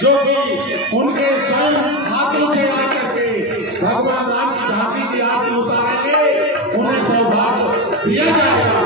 जो कि उनके स्वयं हाथों से आकर के भगवान राम की झांकी की आरती उतारेंगे, उन्हें सौभाग्य दिया जाएगा।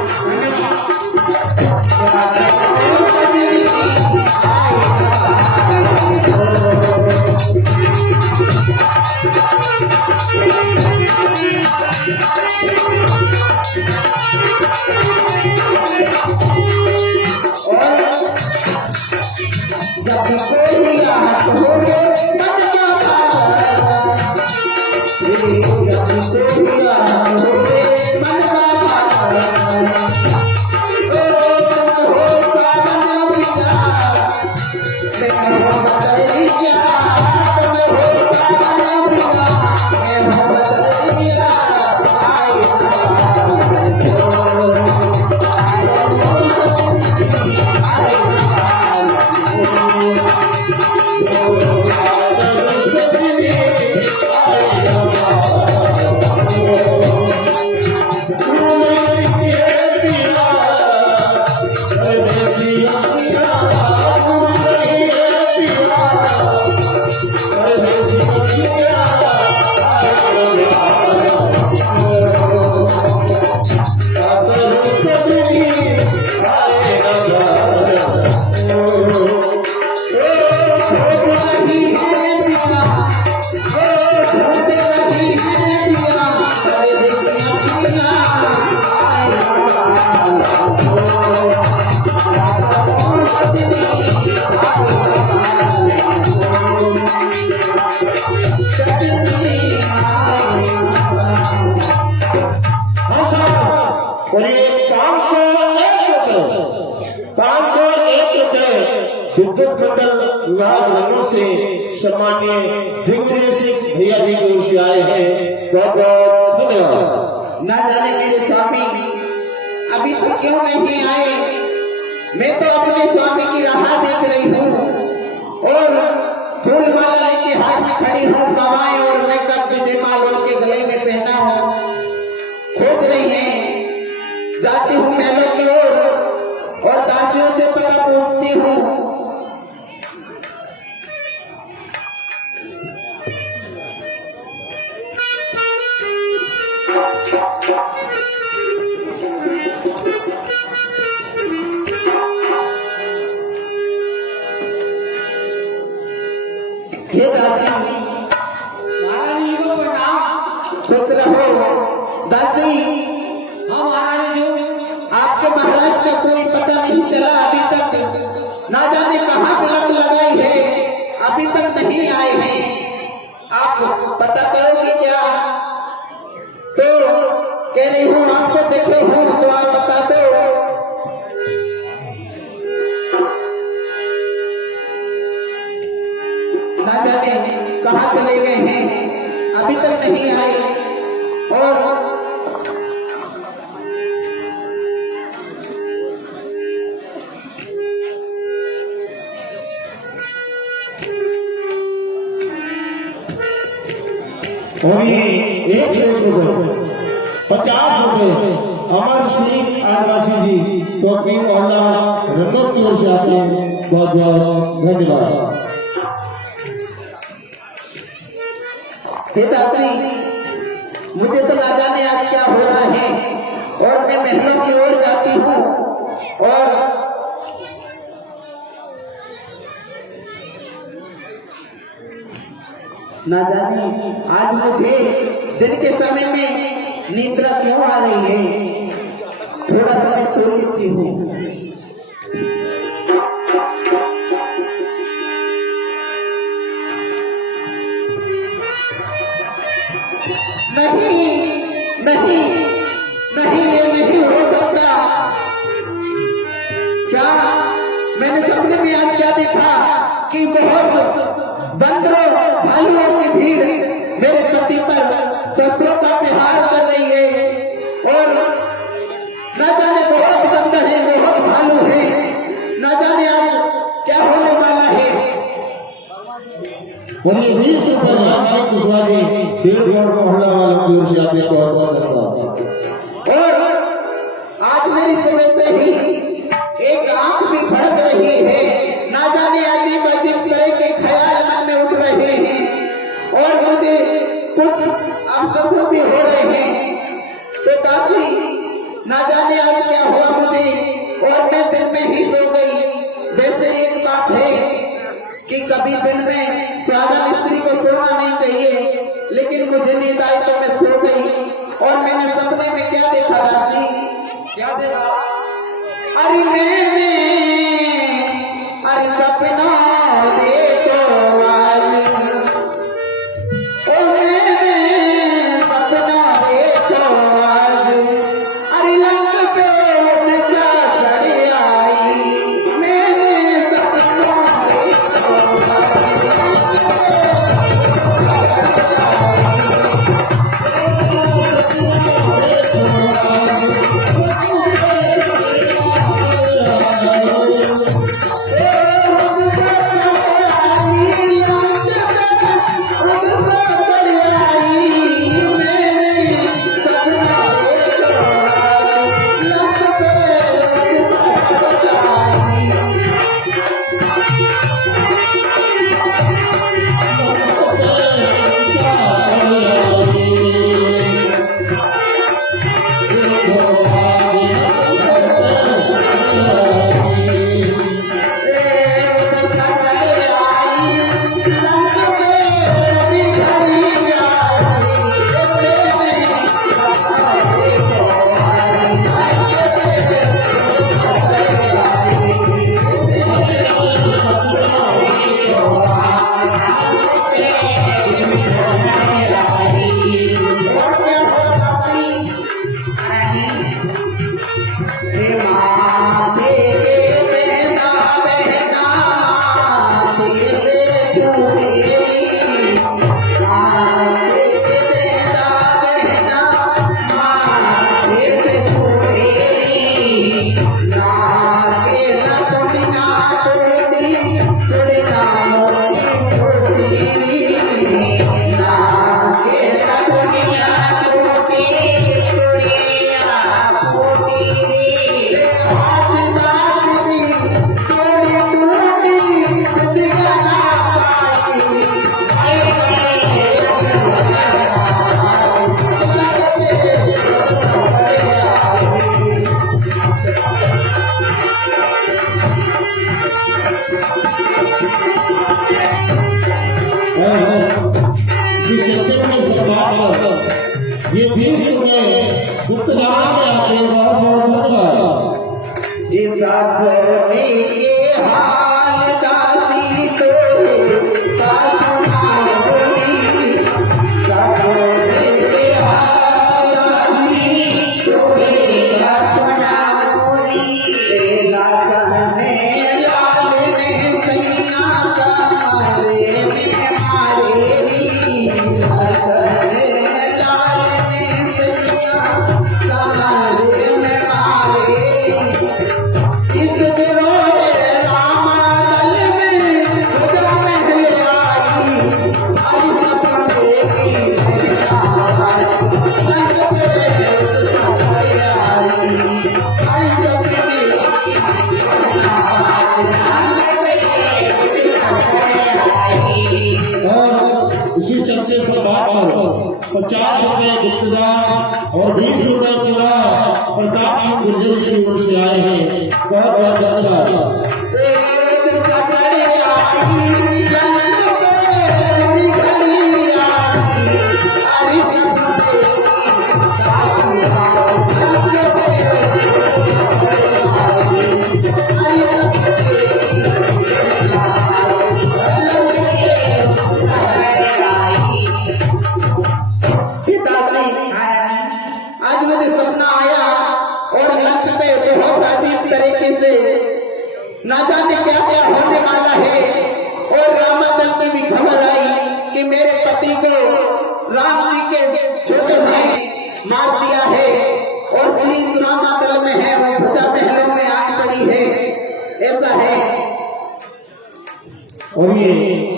विद्युत मंडल विभाग नगर से सम्मानीय दिग्विजय सिंह भैया जी की ओर से आए हैं, बहुत बहुत धन्यवाद। ना जाने मेरे स्वामी अभी तक क्यों नहीं आए। मैं तो अपने स्वामी की राह देख रही हूँ और फूल माला लेके हाथ में खड़ी हूँ, कमाए और मैं कब विजय माला के गले में पहना हूँ, खोज रही है। जाती हूँ महलों की ओर और दासियों से पता पूछती हूँ। ये दासी खुश रहो। दासी आपके महाराज का कोई पता नहीं चला अभी तक, ना जाने कहाँ पलक लगाई है, अभी तक नहीं आए हैं। आप पता करोगे क्या? तो कह रही हूँ आपको देखे हूँ तो आप बता दो। ना जाने कहाँ चले गए हैं, अभी तक नहीं आए। और एक 50 रुपए अमर सिंह आदिवासी जी कोटनी मोहल्ला रंगों की ओर से आपके बहुत बहुत धन्यवाद। पिताजी, मुझे तो ना जाने आज क्या हो रहा है और मैं महलों की ओर जाती हूँ और ना जाने आज मुझे दिन के समय में निद्रा क्यों आ रही है। थोड़ा समय सो लेती हूँ। नहीं नहीं नहीं, ये नहीं हो सकता। क्या मैंने सपने में आज क्या देखा कि बहुत बंदरों भालुओं की भीड़ मेरे छाती पर शस्त्रों का प्रहार कर रही है और न जाने बहुत बंदर है, बहुत भालू है, न जाने आज क्या होने वाला है। और ये 20 रुपए राम सिंह कुशवाहा जी डेढ़ मोहल्ला वालों की ओर से आपके बहुत बहुत धन्यवाद। और आज मेरी सुबह से ही एक आंख भी फड़क रही है। ना जाने अजीब अजीब तरह के ख्याल मन में उठ रहे हैं और मुझे कुछ अफसोस भी हो रहे हैं। तो दादी, ना जाने आज क्या हुआ मुझे और मैं दिन में ही सो गई। वैसे एक बात है कि कभी दिन में स्वागन स्त्री को सोना नहीं चाहिए, लेकिन मुझे नींद आई तो मैं सो गई और मैंने सपने में क्या देखा दादी? क्या देखा? अरे मैंने अरे सपना देखो आज, ओ मैंने सपना देखो आज, अरे लंग पे जा चढ़ी आई, मैंने सपना देखो ये 20 रुपए गुप्त नाम में आपके बहुत बहुत धन्यवाद। इस आदमी के हाल दासी को का सुनाओगी, सागोरे के हाल दासी को का सुनाओगी। तेरा कहने लाल ने सैया कमरे में मारेगी, कहने लाल ने सैया कमरे में मारेगी। इस रोज राम इसी चलते सौभाग्य पर 50 रुपए गुप्तदान और 20 रुपए पूरा प्रताप सिंह गुर्जर की ओर से आए हैं। बहुत बहुत धन्यवाद। आज मुझे सपना आया और लक्ष्य पे बहुत अजीब तरीके से ना जाने क्या क्या होने वाला है। और रामादल की भी खबर आई कि मेरे पति को राम जी के छोटे भाई मार दिया है और शीश रामादल में है, वो भुजा महलों में आग पड़ी है। ऐसा है। और ये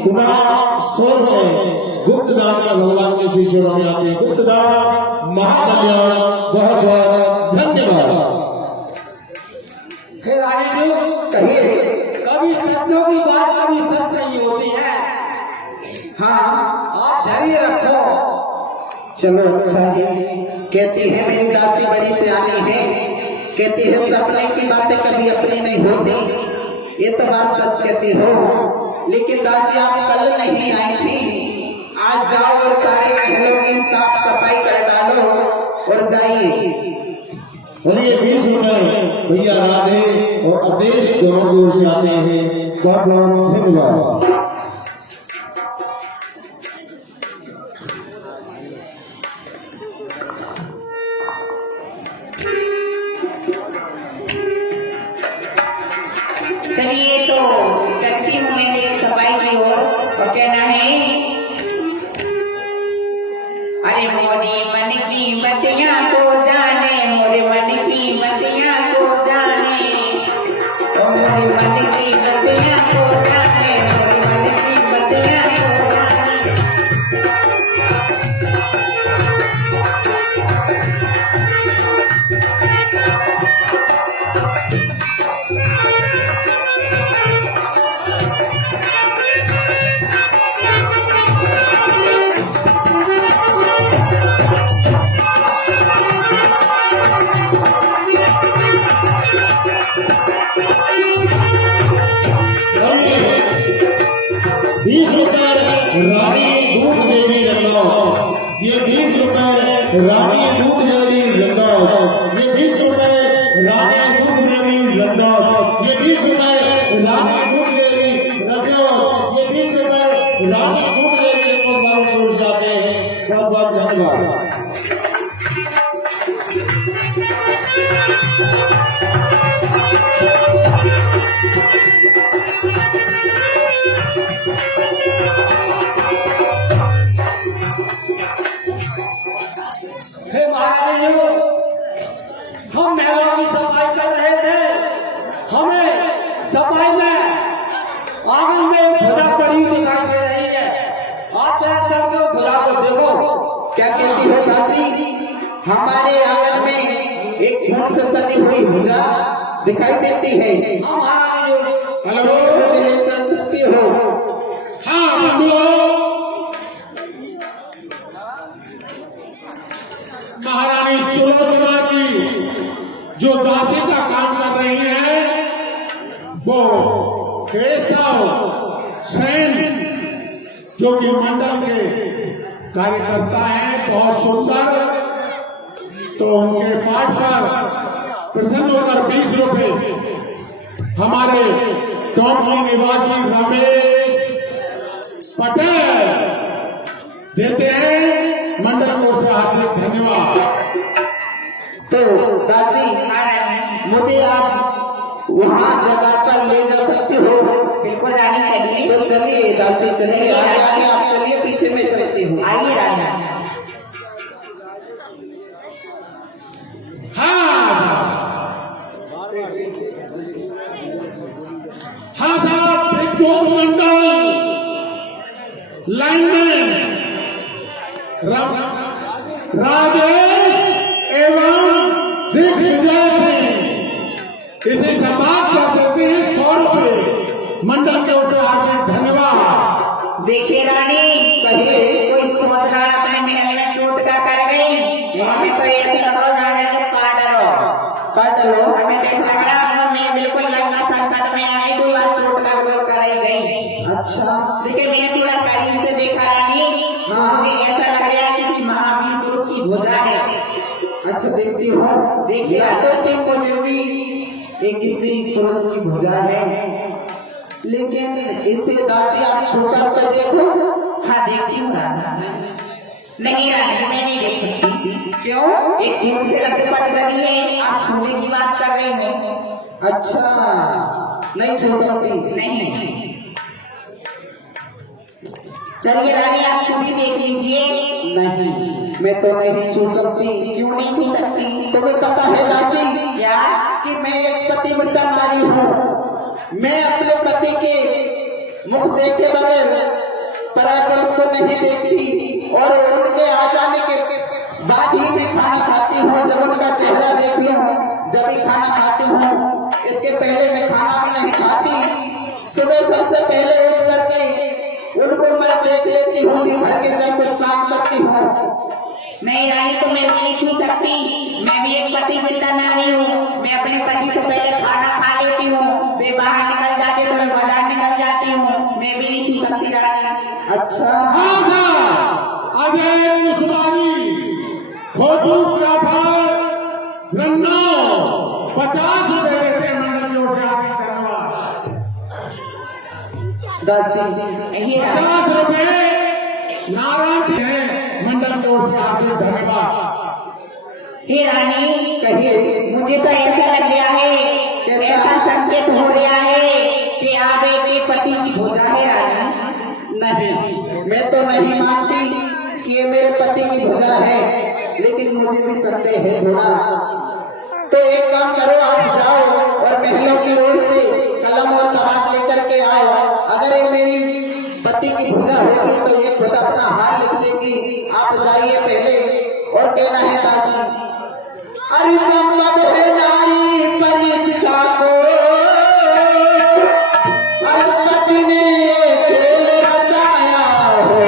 कुमार सोल में गुप्तदान भगवान के शिष्य में आते हैं। गुप्तदान महाकल्याण, बहुत बहुत धन्यवाद। फिर आगे जो कहिए। कभी सत्यों की बात कभी सच नहीं होती है। हाँ आप धैर्य रखो। चलो अच्छा जी। कहती है मेरी दासी बड़ी सियानी है, कहती है सपने की बातें कभी अपनी नहीं होती। ये तो बात सच कहती हो, लेकिन दासी आप कल नहीं आई थी। आज जाओ और सारे महलों की साफ सफाई कर डालो और जाइए। और ये 20 रुपए भैया राधे और आदेश दोनों दूर से आते हैं। बहुत बहुत धन्यवाद। चलिए तो चलती हूँ मेरी सफाई की ओर। और कहना है, अरे मोरे मन की मतियाँ को जाने, मोरे मन की मतियाँ को जाने, ओ मोरे मन की मतियाँ को जाने, मोरे मन की मतियाँ को जाने। रानी दूध देवी रंगौर, ये 20 रुपए रानी दूध देवी रंगौर, ये 20 रुपए रानी दूध देवी रंगौर, ये 20 रुपए रानी दूध देवी रंगौर, ये 20 रुपए रानी दूध देवी रंगौर जाते हैं। बहुत बहुत धन्यवाद। हे महाराज, हम महलों की सफाई कर रहे थे। हमें सफाई में आंगन में भुजा पड़ी दिखाई दे रही है। आप चल के भुजा को देखो। क्या कहती हो दासी? हमारे आंगन में एक खून से सनी हुई भुजा दिखाई देती है। हम महाराज हेलो, मुझे ले चल सकती हो? हाँ महारानी सुलोचना की जो दासी का काम कर रही है वो केशव सेन, जो कि मंडल के कार्यकर्ता हैं, बहुत सुंदर। तो उनके पाठ पर प्रसन्न होकर 20 रुपए हमारे टॉपी निवासी रमेश पटेल देते हैं। मंडल को से हार्दिक धन्यवाद। तो दासी, मुझे आज वहाँ जगह पर ले जा सकती हो? बिल्कुल रानी, चलिए। तो चलिए दासी, चलिए आगे आगे आप चलिए, पीछे में चलती हूँ। आइए रानी। हाँ साहब, एक दो मंडल लाइन में राजेश एवं दिग्विजय सिंह इसे समाप्त कर देते हैं 100 रुपए। मंडल के ओर से हार्दिक धन्यवाद। देखिए रानी, कहिए। अच्छा देखती हूँ। देखिए तो मुझे भी एक किसी पुरुष की भुजा है, लेकिन इससे दासी आप छूकर कर देखो। हाँ देखती हूँ रानी। नहीं रानी मैं नहीं देख सकती। क्यों? एक खून से लगते पट बनी है, आप छूने की बात कर रहे हो। अच्छा नहीं छू सकती। नहीं चलिए रानी आप खुद ही देख लीजिए। नहीं मैं तो नहीं छू सकती। क्यों नहीं छू सकती? तुम्हें पता है दासी क्या? कि मैं एक पतिव्रता नारी हूँ। मैं अपने पति के मुख देखे बगैर परापुरुष को नहीं देखती, और उनके आ जाने के बाद ही मैं खाना खाती हूँ। जब उनका चेहरा देखती हूँ जब ही खाना खाती हूँ, इसके पहले मैं खाना भी नहीं खाती। सुबह सबसे पहले उठ करके उनको मैं देख लेती हूँ, दिन भर के जब कुछ काम करती हूँ। नहीं रानी तो मैं भी नहीं छू सकती। मैं भी एक पतिव्रता नारी हूँ। मैं अपने पति से पहले खाना खा लेती हूँ, वे बाहर निकल जाते तो मैं बाजार निकल जाती हूँ। मैं भी नहीं छू सकती रानी। अच्छा अजय उस्मानी फोटोग्राफर रन्ना 50 रुपए देते हैं मंडल की ओर से। आपका धन्यवाद। दासी ये 50 रुपए नारायण सिंह है मंडल की ओर से। आपके धन्यवाद। हे रानी कहिए। मुझे तो ऐसा लग रहा है, ऐसा संकेत हो रहा है कि आप एक पति की भुजा है रानी। नहीं मैं तो नहीं मानती कि ये मेरे पति की भुजा है, लेकिन मुझे भी संदेह है थोड़ा। तो एक काम करो, आप जाओ और महलों की ओर से कलम और तबाद लेकर के आओ। अगर ये मेरी पति की भुजा होगी तो ये खुद अपना हाल लिख लेगी। आप जाइए पहले। और कहना है दासी, अरे संभव है नारी परीक्षा को, हर पति ने खेल रचाया हो,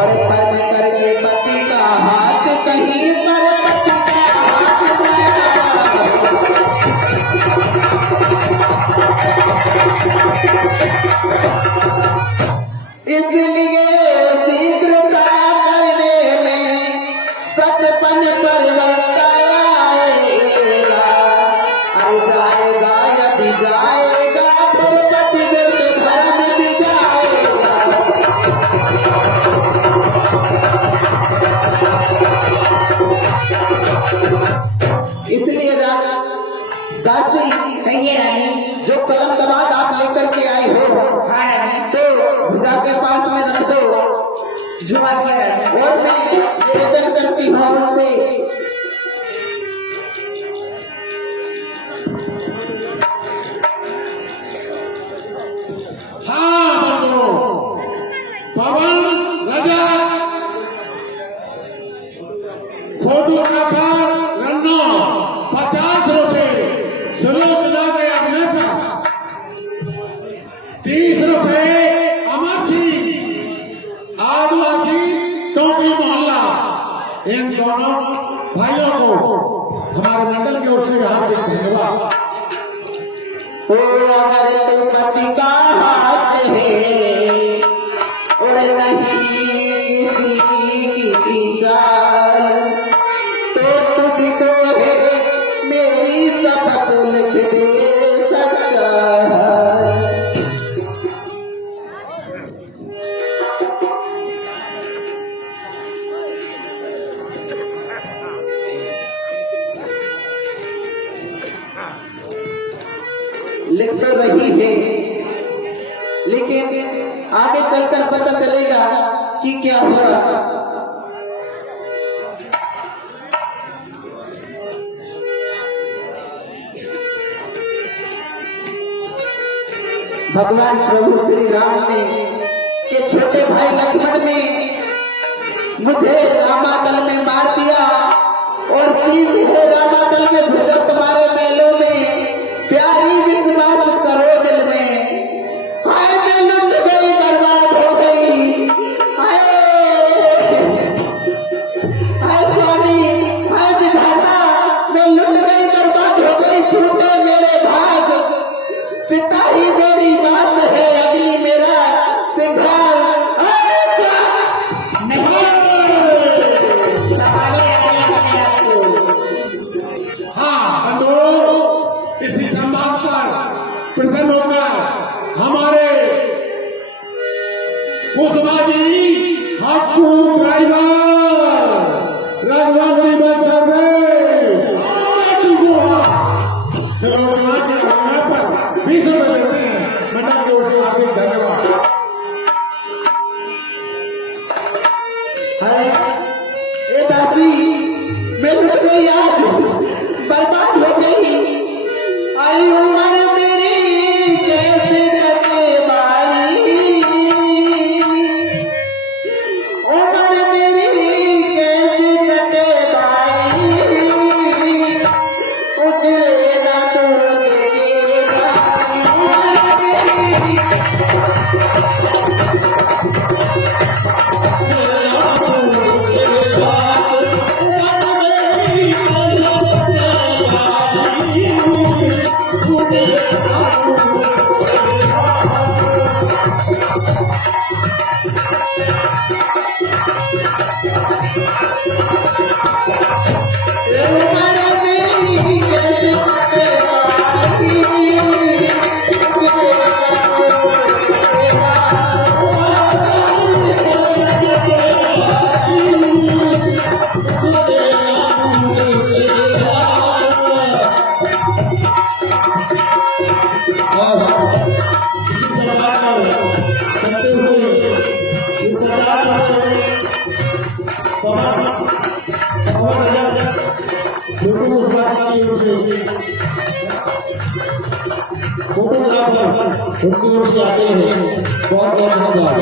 और पद करके पति का हाथ कहीं पर पति का हाथ इसलिए शीघ्रता करने में सतपन परिवर्तन आएगा। अरे जाएगा यदि जाएगा तो पतिव्रत धर्म भी जाएगा। इसलिए दासी कहिए रानी। जो कलम दबाद आप लेकर के आए हो, हाँ रानी। तो भुजा के पास में रख दो। जुआ किया रानी। और मैं निवेदन करती हूँ उनसे, हाँ बंधु पवन रजत फोटोग्राफर रन्ना 50 रुपए। सुलोचना के अगले पर 30 रुपए। अमर सिंह आदिवासी टोपी मोहल्ला, इन दोनों भाइयों को हमारे मंडल की ओर से हार्दिक धन्यवाद। तो अगर तो पति का हाथ है और नहीं किसी की चाल, तो तुझको है मेरी शपथ लिख दे सच्चा। लिख तो रही है, लेकिन आगे चलकर पता चलेगा कि क्या हुआ। भगवान प्रभु श्री राम ने के छोटे भाई लक्ष्मण ने मुझे रामादल में मार दिया, और सीधे रामादल में भेजा तुम्हारे मेलों में। प्यारी विश्वास करो दिल में, हाय मैं लुट गई, बर्बाद हो गई। हाय हाय स्वामी, हाय विधाता, मैं लुट गई, बर्बाद हो गई, छूटे मेरे भाग। चिता ही मेरी बात है, अगली मेरा सिंगार। नहीं संभालिए अपने आप को। ड्राइवर रघुवंशी बस सर्विस चलो आज के खाना पर 20 रुपए लेते हैं। मंडप की ओर से हार्दिक धन्यवाद। अरे ए दादी मैं लुट गई आज, बर्बाद हो गई। आई उम्र मेरी कैसे कटे बारी, उम्र मेरी कैसे कटे बारी, उठेगा तो उठेगा। फोटोग्राफर उनकी ओर से आते हैं, बहुत बहुत धन्यवाद।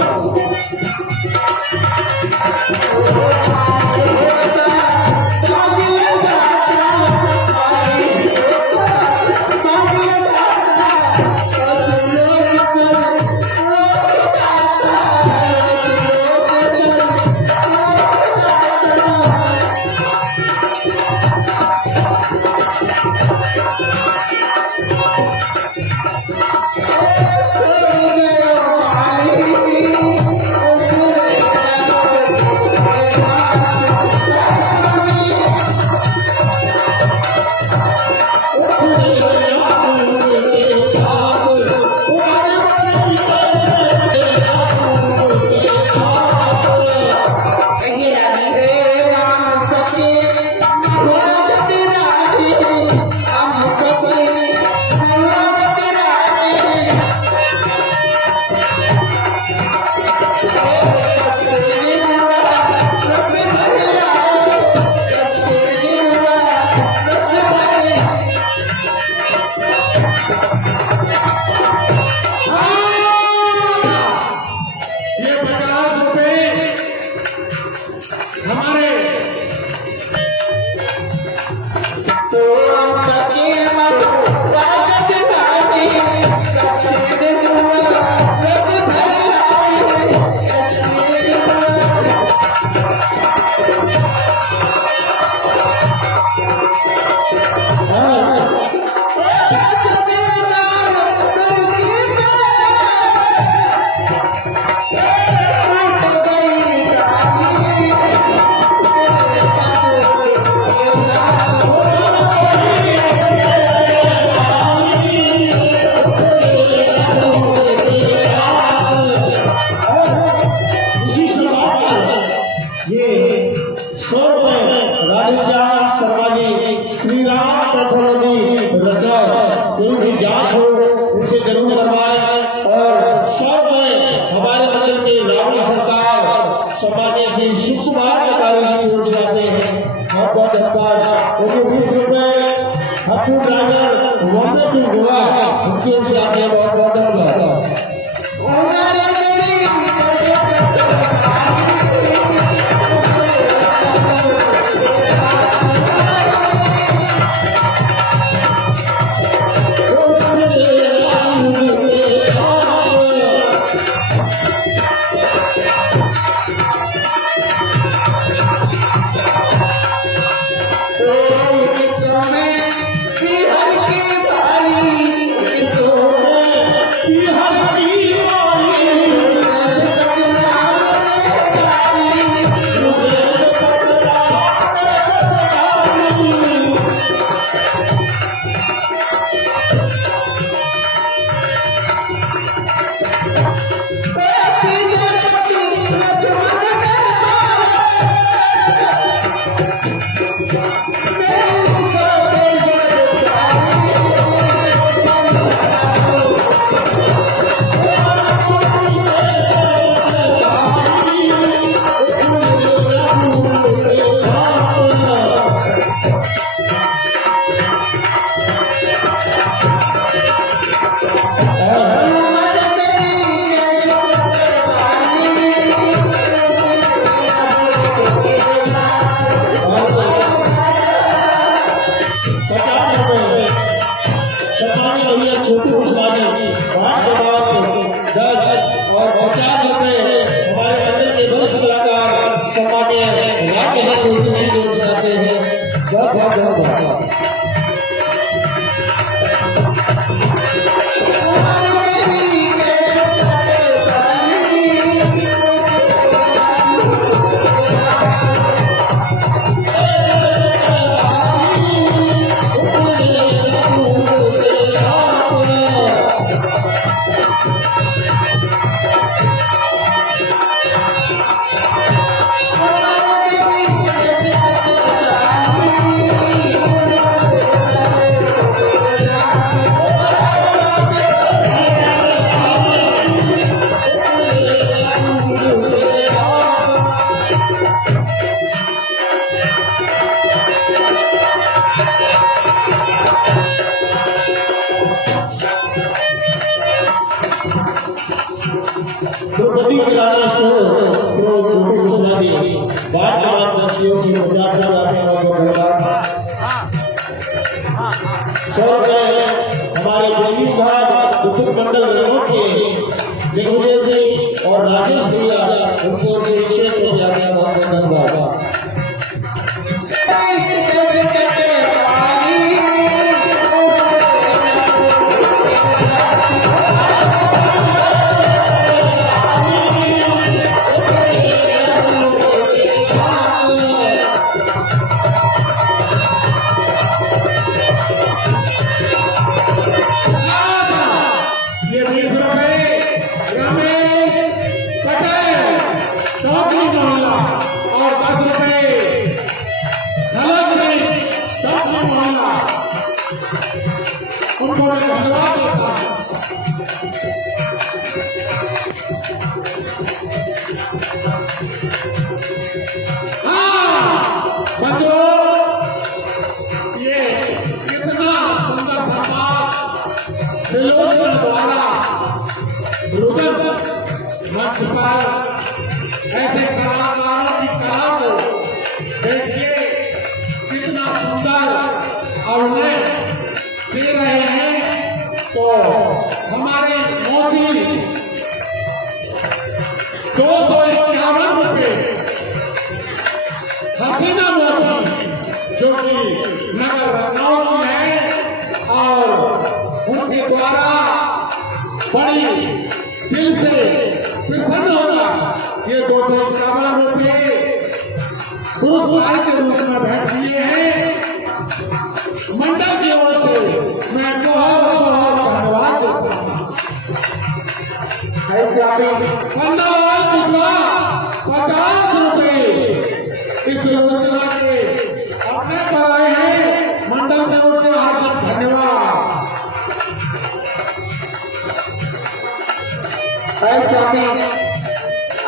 सम्मान्य राज्य मंत्री जी से आते हैं। बहुत हमारे देवी साहब विद्युत मंडल के से और राजेश भैया उनको विशेष धन्यवाद। ऐसे कलाकारों की कला को देखिए कितना सुंदर और दे रहे हैं। तो हमारे मोदी 251 रुपये हसीना मोदी जो कि नगर लखनऊ की है और उनके द्वारा बड़ी दिल से प्रसन्न होगा ये 251 रुपये पुरस्कार के रूप में भेंट किए हैं। मंडल की ओर से मैं बहुत धन्यवाद देता हूँ। 50 रुपये इस योजना के अपने पर आए हैं। मंडल की ओर से हार्दिक धन्यवाद।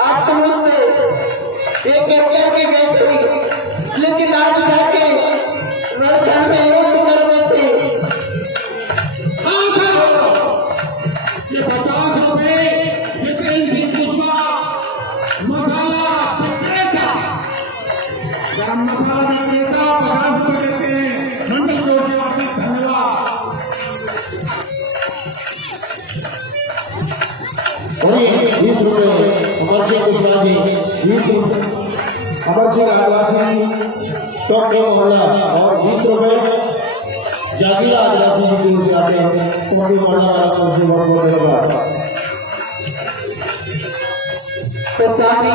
आप समझते एक करके गए थे, लेकिन आज जाके घर में योग कर रहे थे। ये 50 रुपये जितने सुषमा मसाला विक्रेता गरम मसाला विक्रेता 50 रुपये देते हैं। मंडल की ओर से आपका धन्यवाद। और 20 रुपये अमर सिंह कुशवाहा जी, 20 रुपये अमर सिंह आदिवासी टॉप मोहल्ला और 20 रुपये जागीरा आदिवासी जी की आते हैं। तुम्हारी मोहल्ला वाला से बहुत धन्यवाद। तो साथी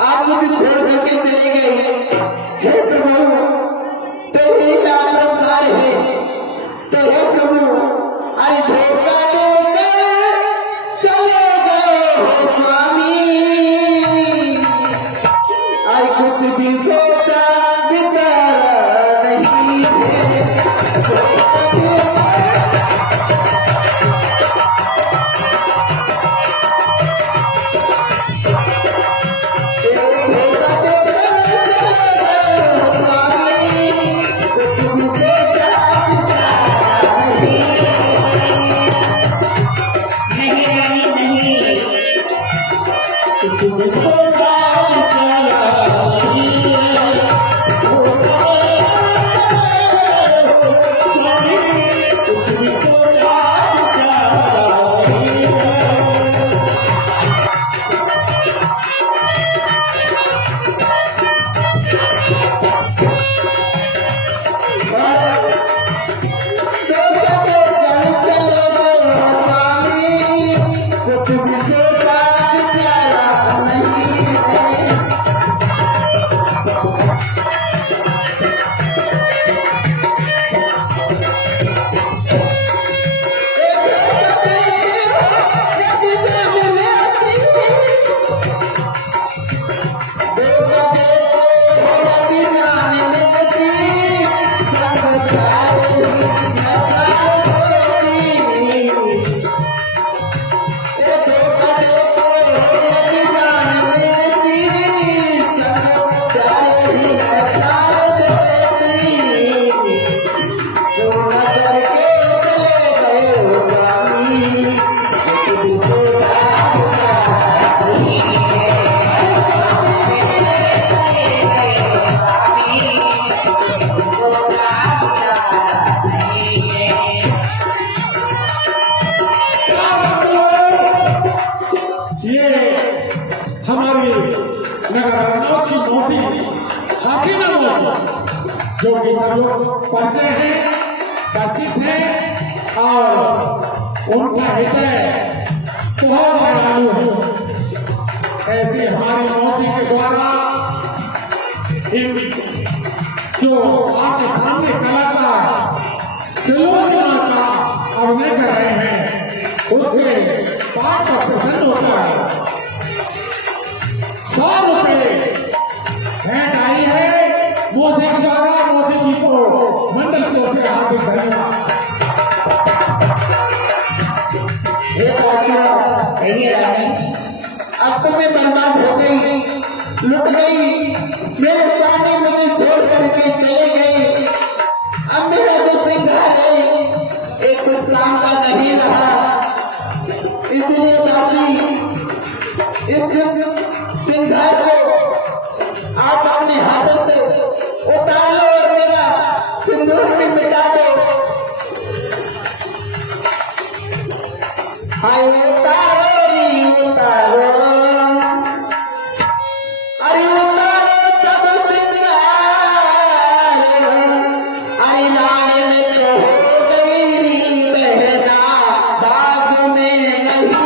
आप मुझे छोड़ करके चले गए। हे प्रभु तेरी लापरवाही है, तो हे प्रभु अरे धोखा देकर चले गए हो स्वामी। आई कुछ भी सोचा बितारा नहीं नगर लखनऊ की मौसी हसीना मौसी, जो कि सब लोग परिचय हैं, परिचित हैं और उनका हृदय बहुत दयालु है। ऐसी हमारी मौसी के द्वारा इन जो आपके सामने कलाकार सुलोचना का अभिनय कर रहे हैं, उसके पाठ का प्रसन्न होता है। 100 रुपये भेंट आई है मौसी के द्वारा। मौसी जी को मंडल की ओर से हार्दिक धन्यवाद। अब तो मैं बर्बाद हो गई, लुट गई, मेरे स्वामी मुझे छोड़ करके चले गए। अब मेरा जो श्रृंगार है एक कुछ काम का नहीं रहा, इसलिए दादी इस श्रृंगार को आप अपने हाथों से उतार लो और मेरा सिंदूर भी मिटा दो। हाय उतारो री उतारो, अरे उतारो सब श्रृंगार, अरे लाने में तो हो गई री बहना, बाजू में नहीं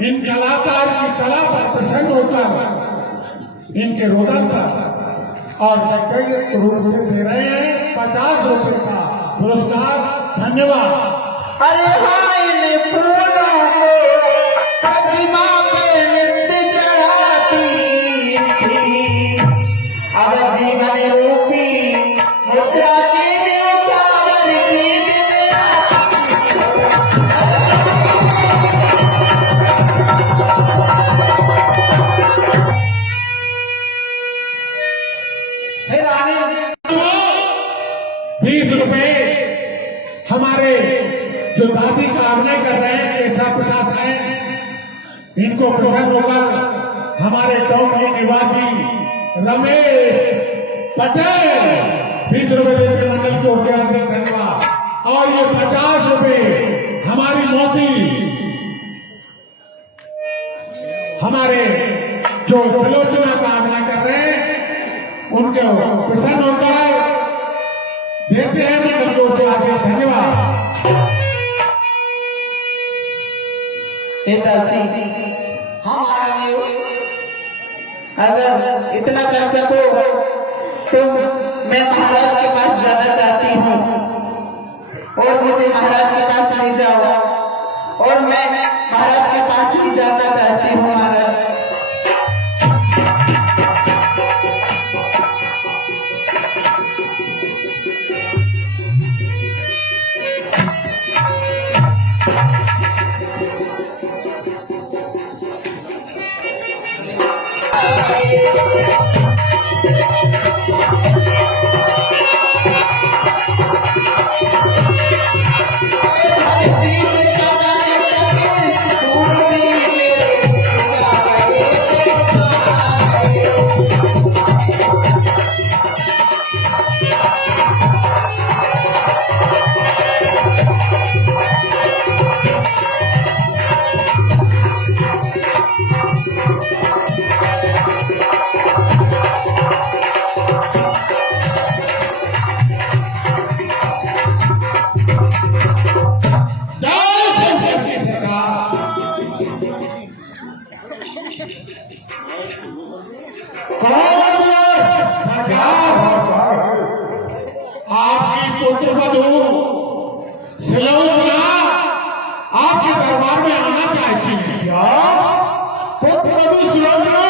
इन कलाकार की कला पर प्रसन्न होकर इनके रोदन पर और व्यक्तिगत रूप से दे रहे हैं 50 रुपए का पुरस्कार। धन्यवाद। अरे हाँ इन फूलों को प्रतिमा पे नित्य चढ़ाती थी, अब जीवन रूपी मुद्रा के न्यौछावर की दिन फिर आने 20 रुपए हमारे जो दासी का अभिनय कर रहे हैं केशव प्रकाश हैं, इनको प्रसन्न होकर हमारे टॉप के निवासी रमेश पटेल 20 रुपए देकर मंडल की ओर से आपका धन्यवाद। और ये 50 रुपए हमारी मौसी हमारे जो सलोचना का अभिनय कर रहे हैं उनके प्रसन्न होकर देते हैं मंडल की ओर से आपका धन्यवाद। पिताजी हम आ रहे हो। अगर इतना कर सको तो मैं महाराज के पास जाना चाहती हूँ और मुझे महाराज के पास ले जाओ और मैं महाराज के पास ही जाना चाहती हूँ। महाराज आपकी पुत्र बधू सलोचना आपके दरबार में आना चाहती है। क्या पुत्र बधू सलोचना?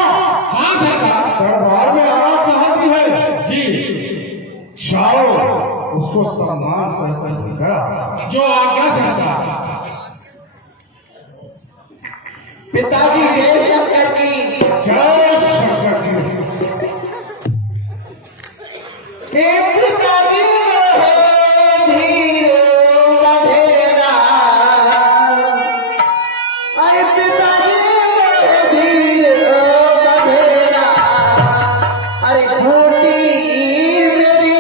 हाँ सरकार, दरबार में आना चाहती है। जी जाओ, उसको सम्मान से करा। जो आज्ञा सरकार। पिताजी जय शंकर की जय शंकर की। पिताजी धीर बधेरा, अरे पिताजी धीर बधेरा, अरे छोटी मेरी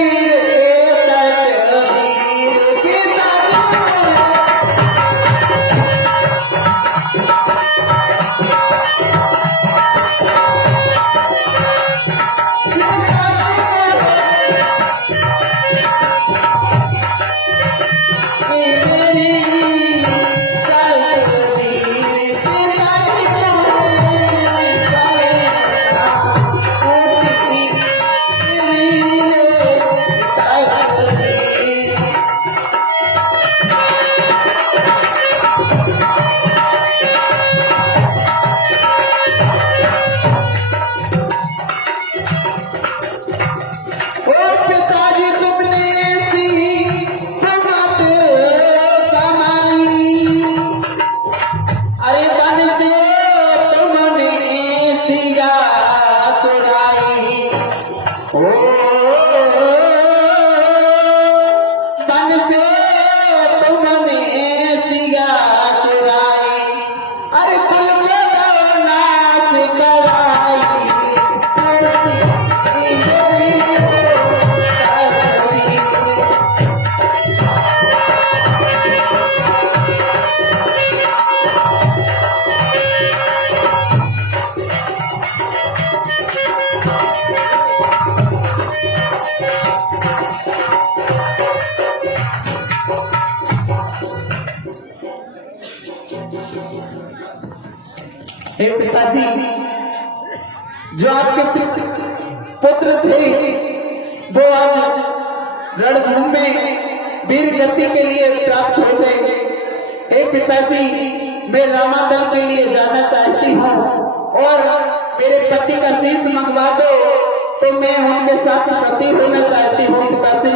तकदीर। पिताजी हे पिताजी, जो आपके पुत्र थे वो आज रणभूमि में वीर गति के लिए प्राप्त हो गए। हे पिताजी, मैं रामादल के लिए जाना चाहती हूँ और मेरे पति का शीश मंगवा दो तो मैं उनके साथ सती होना चाहती हूँ पिताजी।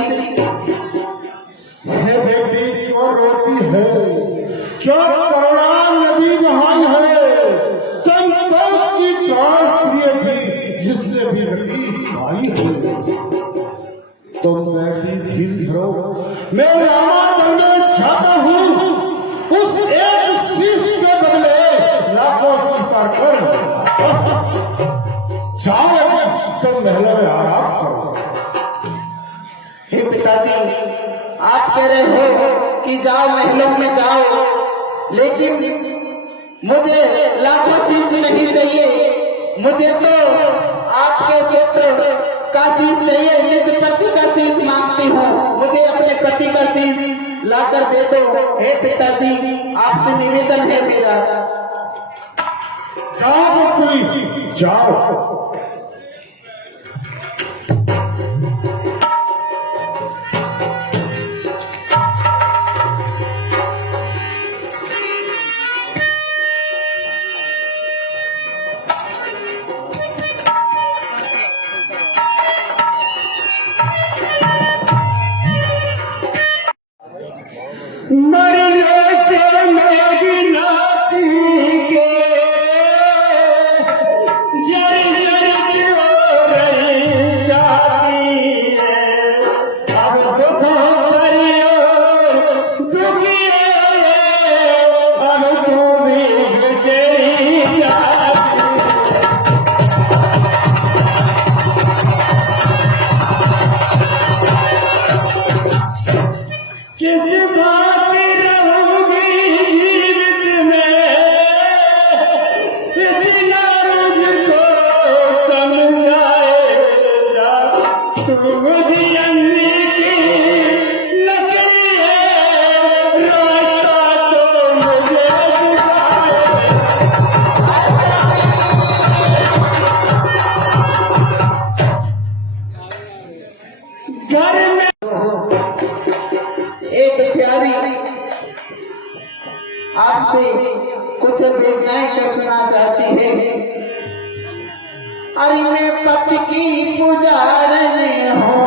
हे बेटी, क्यों रोती है? क्या करुणा नदी महान है? संतोष की प्राण प्रिय थी जिसने भी रखी भाई हो। तुम बैठी धीर धरो, मैं रामादल में जाता हूँ। उस एक शीश के बदले लाखों स्वीकार कर जाओ, तुम महल में आराम करो। हे पिताजी, आप कह रहे हो कि जाओ महलों में जाओ, लेकिन मुझे लाखों शीश नहीं चाहिए। मुझे तो आपके पुत्र का शीश चाहिए। निज पति का शीश मांगती हूँ, मुझे अपने पति का शीश लाकर दे दो। हे पिताजी, आपसे निवेदन है मेरा। जाओ पुत्री, जाओ। आपसे कुछ चेष्टाएं करना चाहती है। अरे मैं पति की पुजारन हूँ,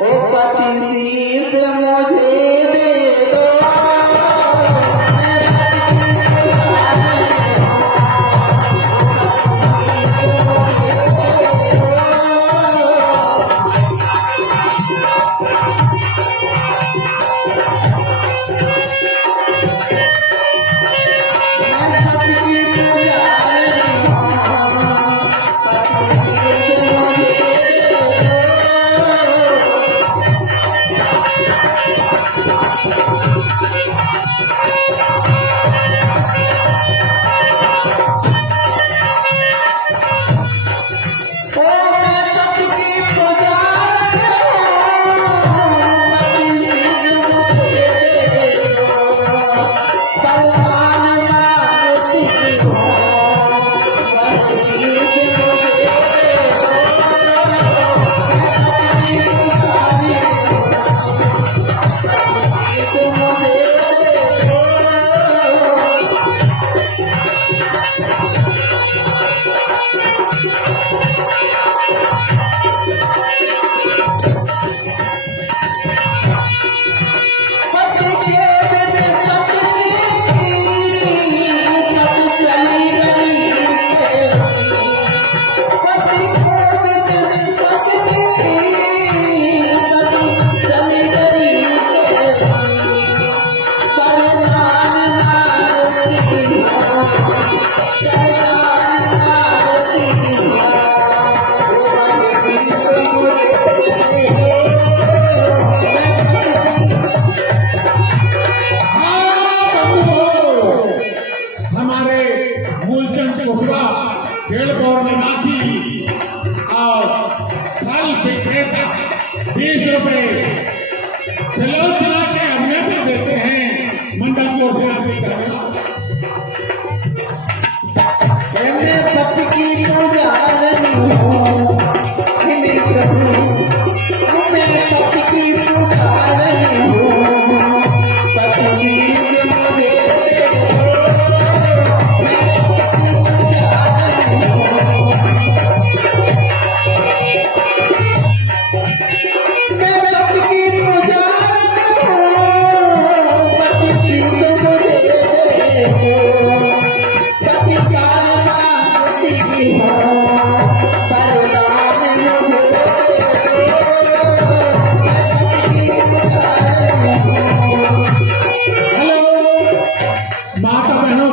ओ पति शीश मुझे दे दो।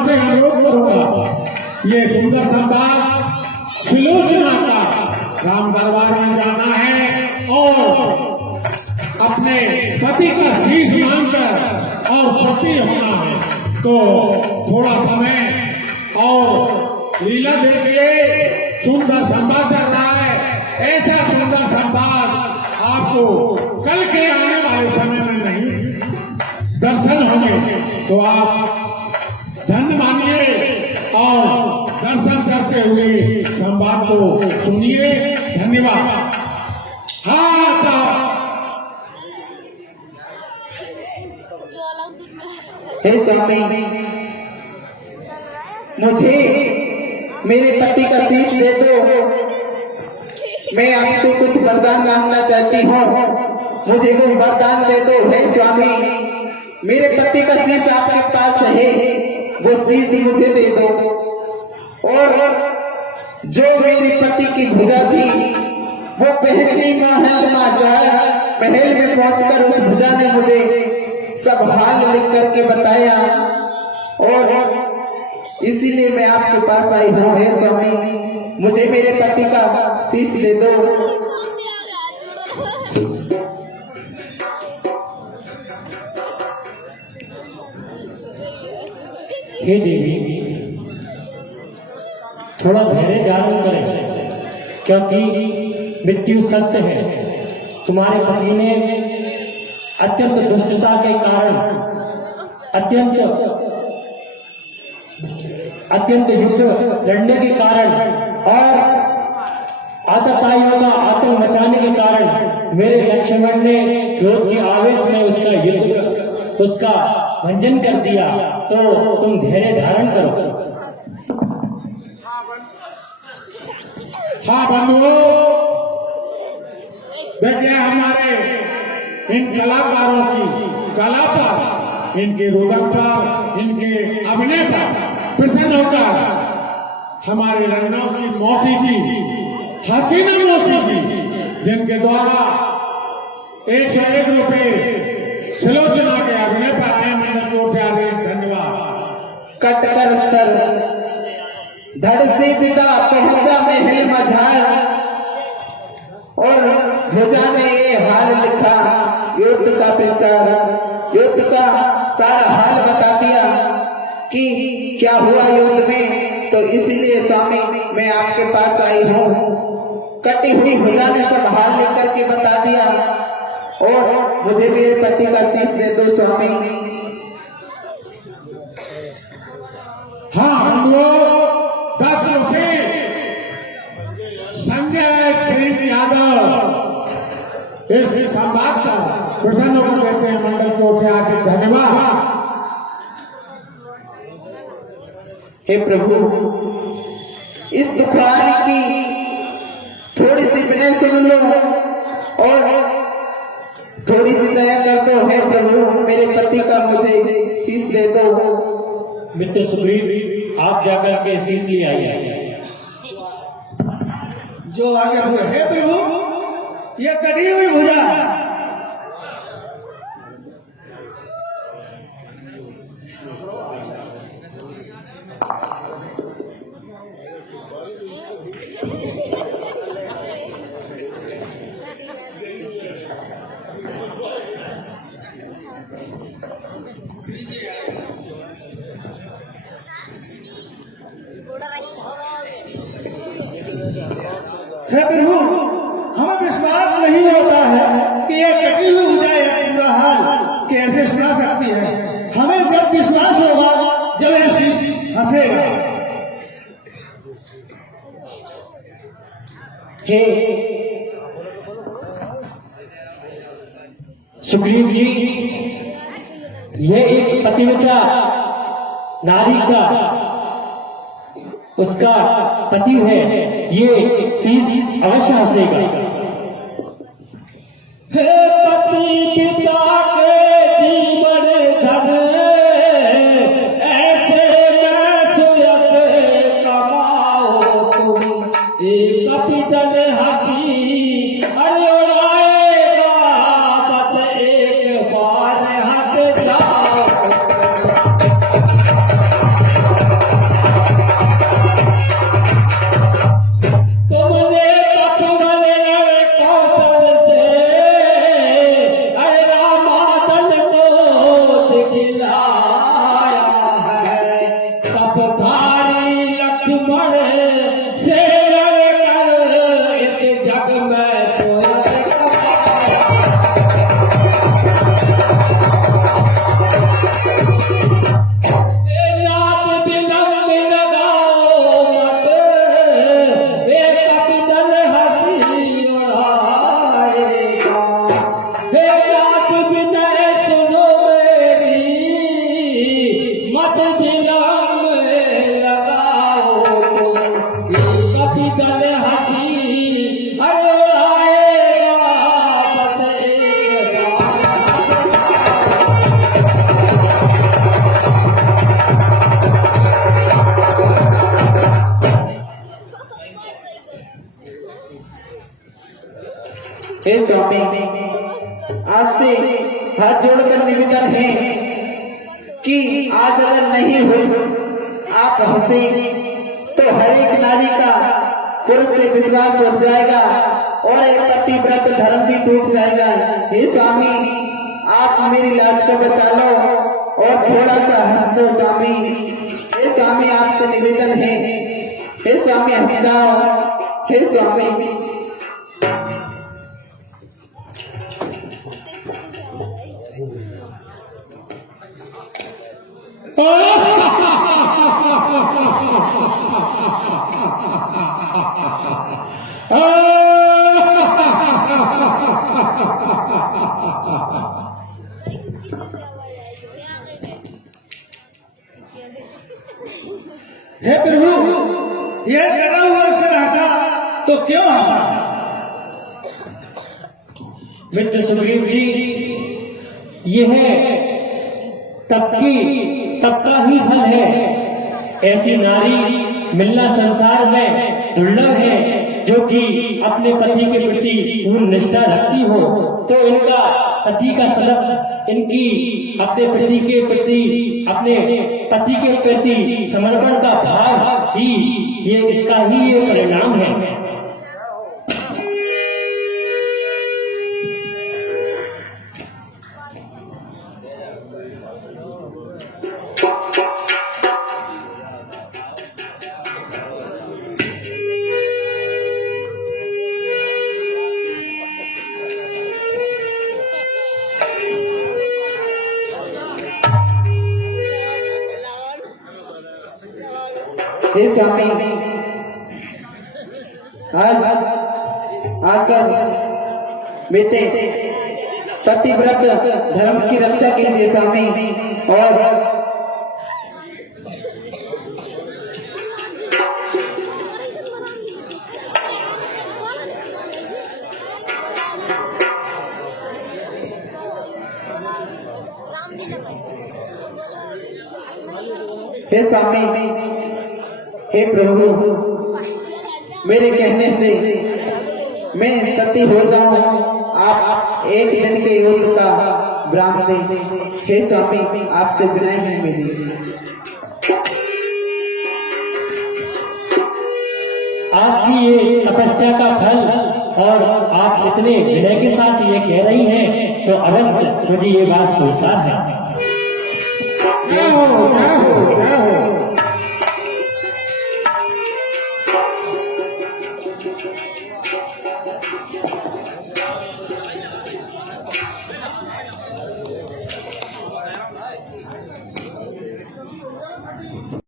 आपसे अनुरोध करूंगा, ये सुंदर संदास सुलोचना का राम दरबार में जाना है और अपने पति का शीश मांगकर और सती होना है। तो थोड़ा समय और लीला देखिए, सुंदर संदास चल रहा है। ऐसा सुंदर संदास आपको कल के आने वाले समय में नहीं दर्शन होंगे, तो आप धन्य मानिए और दर्शन करते हुए संवाद को सुनिए। धन्यवाद। हाँ साहब, हे स्वामी, मुझे मेरे पति का शीश दे दो। मैं आपसे कुछ वरदान मांगना चाहती हूँ, मुझे कोई वरदान दे दो। हे स्वामी, मेरे पति का शीश आपके पास है, वो शीश मुझे दे दो। और जो मेरे पति की भुजा थी, वो पहची महल में जाया, महल में पहुंचकर उस भुजा ने मुझे सब हाल लिख करके बताया, और इसीलिए मैं आपके पास आई हूँ। हे स्वामी, मुझे मेरे पति का शीश दे दो। हे देवी, थोड़ा धैर्य धारण करें, क्योंकि मृत्यु सत्य है। तुम्हारे पति ने अत्यंत दुष्टता के कारण, अत्यंत युद्ध लड़ने के कारण और आतताइयों का आतंक मचाने के कारण मेरे लक्ष्मण ने क्रोध के आवेश में उसका भंजन कर दिया। तो तुम धैर्य धारण करो। हाँ बंधुओं, देखिए हमारे इन कलाकारों की कला पर, इनके रुदन पर, इनके अभिनय पर प्रसन्न होकर हमारे लखनऊ की मौसी जी, हसीना मौसी जी, जिनके द्वारा 101 रुपए सुलोचना के अभिनय पर आए, मैंने जोर से आगे धन्यवाद। कट कर सर धड़ से पिता पहुंचा महल मझार, और भुजा ने ये हाल लिखा, युद्ध का प्रचार, युद्ध का सारा हाल बता दिया कि क्या हुआ युद्ध में। तो इसलिए स्वामी, मैं आपके पास आई हूँ। कटी हुई भुजा ने सब हाल लिख करके बता दिया, और मुझे मेरे पति का शीश दे दो स्वामी। हाँ हम लोग 10 रुपए संजय सिंह यादव इस संवाद पर प्रसन्न होकर देते हैं। मंडल को से आगे धन्यवाद। हे प्रभु, इस दुखहारी की थोड़ी सी विनय सुन लो और थोड़ी सी दया कर दो। हे प्रभु, मेरे पति का मुझे शीश दे दो। मित्र सुग्रीव, आप जाकर के शीश ले आइए। जो आगे हुए। हे प्रभु, ये कटी हुई भुजा हे प्रभु, हमें विश्वास नहीं होता है कि यह कटी हुई भुजा यह पूरा हाल कैसे सुना सकती है। हमें जब विश्वास होगा जब यह शीश हंसेगा। हे सुग्रीव जी, ये एक पतिव्रता नारी का उसका पति है, ये शीश अवश्य हंसेगा। हे पति पिता के जीवन धन, ऐसे में सुयत कमाओ तुम, एक पितन हंसी अरे उड़ाएगा पत, एक बार हंस जाओ। धारी लक्ष्मण से लड़कर इस जग में सोया रात बिलम लगाओ मत एक कपितल हसी उड़ाएगा हे रात बिनय सुनो मेरी मत बिलम लगाओ कपितल हसी अरे उड़ाएगा पतेगा हे स्वामी, आपसे हाथ जोड़कर निवेदन है कि आज अगर नहीं हो आप हंसे तो हर एक नारी का पुरुष से विश्वास उठ जाएगा और एक पतिव्रत धर्म भी टूट जाएगा। हे स्वामी, आप मेरी लाज को बचा लो और थोड़ा सा हंस दो स्वामी। हे स्वामी, आपसे निवेदन है, हे स्वामी हंस जाओ। हे स्वामी, हे प्रभु, यह डरा हुआ अक्षर हंसा तो क्यों हंसा? मित्र सुग्रीव जी, यह तब का ही फल है। ऐसी नारी मिलना संसार में दुर्लभ है जो कि अपने पति के प्रति पूर्ण निष्ठा रखती हो। तो इनका सती का सलभ, इनकी अपने पति के प्रति समर्पण का भाव ही इसका ही ये परिणाम है। हे स्वामी, आज आकर बेटे पतिव्रत धर्म की रक्षा कीजिए स्वामी। और हे स्वामी, हे प्रभु, मेरे कहने से मैं सती हो जाऊं, आप एक दिन के युद्ध का विराम दें। हे स्वामी, आपसे विनय है मेरी। आपकी ये तपस्या का फल और आप इतने विनय के साथ ये कह रही हैं तो अवश्य मुझे ये बात सोचना है।